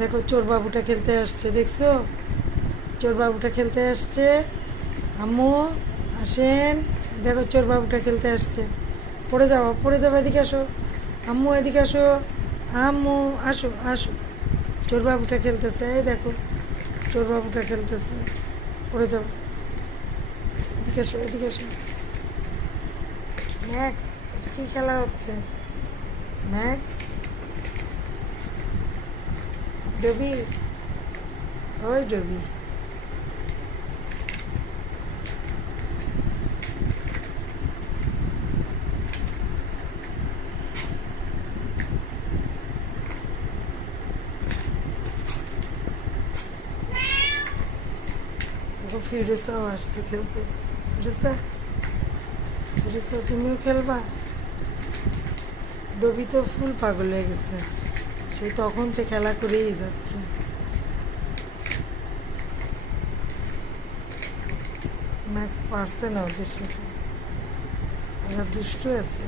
দেখো চোর বাবুটা খেলতে আসছে, দেখছো? চোর বাবুটা খেলতে আসছে। আম্মু আসেন, দেখো চোর বাবুটা খেলতে আসছে। পড়ে যাও, পড়ে যাবো, এদিকে আসো। আম্মু এদিকে আসো, আম্মু আসো আসো। চোর বাবুটা খেলতেছে, এই দেখো চোর বাবুটা খেলতেছে। পড়ে যাও, এদিকে আসো, এদিকে আসো। ম্যাক্স, এটা কী খেলা হচ্ছে? ম্যাক্স, ডবি, ওই ডবি। দেখো ফিরোসাও আসছে খেলতে। ফিরোসা, ফিরোসা তুমিও খেলবা? ডবি তো ফুল পাগল হয়ে গেছে, সেই তখন থেকে খেলা করেই যাচ্ছে। ম্যাক্স পারছে না ওদের সাথে, ওরা দুষ্টু আছে।